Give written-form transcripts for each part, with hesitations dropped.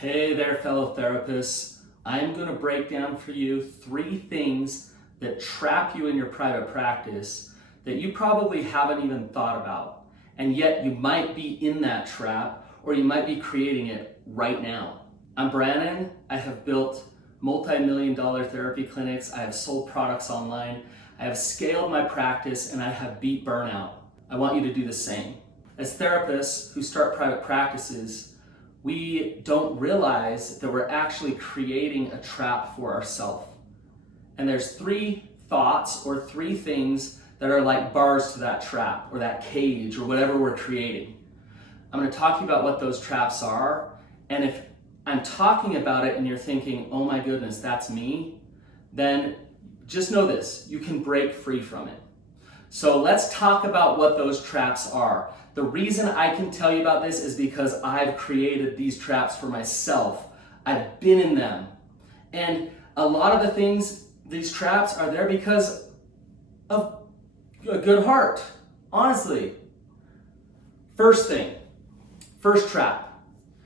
Hey there, fellow therapists. I'm going to break down for you 3 things that trap you in your private practice that you probably haven't even thought about. And yet you might be in that trap, or you might be creating it right now. I'm Brannon. I have built multi-million-dollar therapy clinics. I have sold products online. I have scaled my practice, and I have beat burnout. I want you to do the same. As therapists who start private practices, we don't realize that we're actually creating a trap for ourselves. And there's 3 thoughts or 3 things that are like bars to that trap or that cage or whatever we're creating. I'm going to talk to you about what those traps are. And if I'm talking about it and you're thinking, oh my goodness, that's me, then just know this, you can break free from it. So let's talk about what those traps are. The reason I can tell you about this is because I've created these traps for myself. I've been in them. And a lot of the things, these traps are there because of a good heart, honestly. First trap.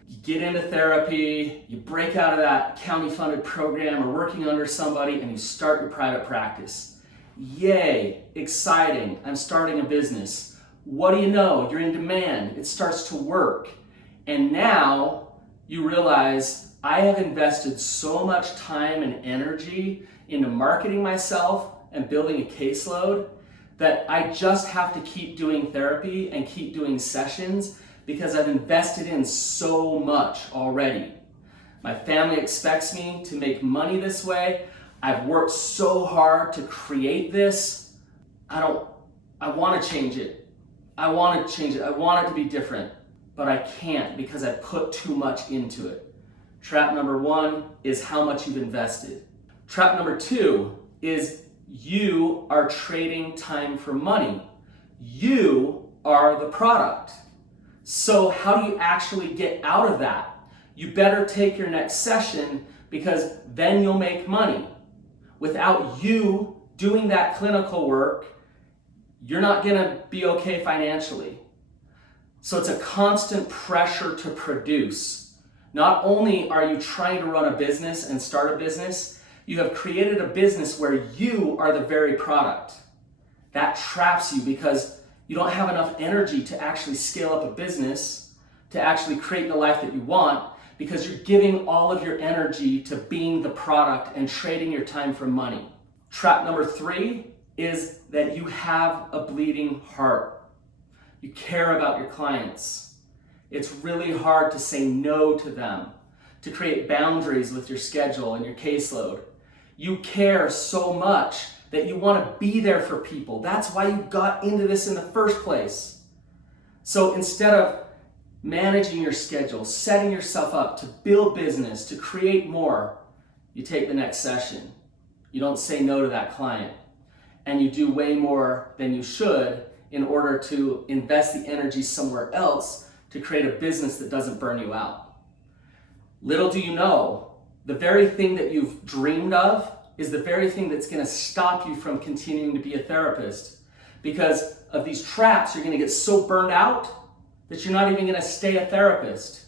You get into therapy, you break out of that county-funded program or working under somebody, and you start your private practice. Yay, exciting, I'm starting a business. What do you know? You're in demand. It starts to work. And now you realize I have invested so much time and energy into marketing myself and building a caseload that I just have to keep doing therapy and keep doing sessions because I've invested in so much already. My family expects me to make money this way. I've worked so hard to create this. I want to change it. I want it to be different, but I can't because I put too much into it. Trap number 1 is how much you've invested. Trap number 2 is you are trading time for money. You are the product. So how do you actually get out of that? You better take your next session because then you'll make money. Without you doing that clinical work, you're not going to be okay financially. So it's a constant pressure to produce. Not only are you trying to run a business and start a business, you have created a business where you are the very product. That traps you because you don't have enough energy to actually scale up a business, to actually create the life that you want, because you're giving all of your energy to being the product and trading your time for money. Trap number 3 is that you have a bleeding heart. You care about your clients. It's really hard to say no to them, to create boundaries with your schedule and your caseload. You care so much that you want to be there for people. That's why you got into this in the first place. So instead of managing your schedule, setting yourself up to build business, to create more, you take the next session. You don't say no to that client. And you do way more than you should in order to invest the energy somewhere else to create a business that doesn't burn you out. Little do you know, the very thing that you've dreamed of is the very thing that's going to stop you from continuing to be a therapist. Because of these traps, you're going to get so burned out that you're not even going to stay a therapist.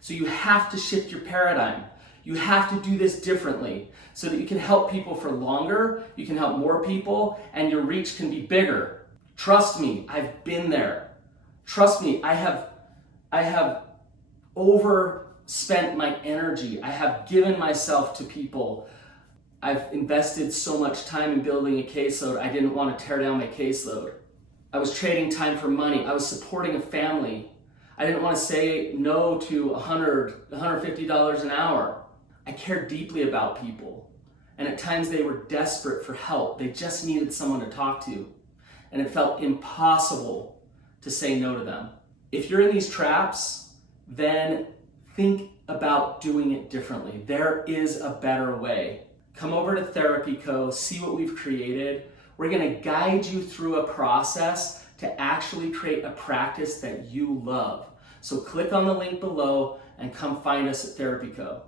So you have to shift your paradigm. You have to do this differently so that you can help people for longer, you can help more people, and your reach can be bigger. Trust me, I've been there. Trust me, I have overspent my energy. I have given myself to people. I've invested so much time in building a caseload, I didn't want to tear down my caseload. I was trading time for money. I was supporting a family. I didn't want to say no to $100, $150 an hour. I cared deeply about people, and at times they were desperate for help. They just needed someone to talk to, and it felt impossible to say no to them. If you're in these traps, then think about doing it differently. There is a better way. Come over to Therapy Co., see what we've created. We're going to guide you through a process to actually create a practice that you love. So click on the link below and come find us at Therapy Co.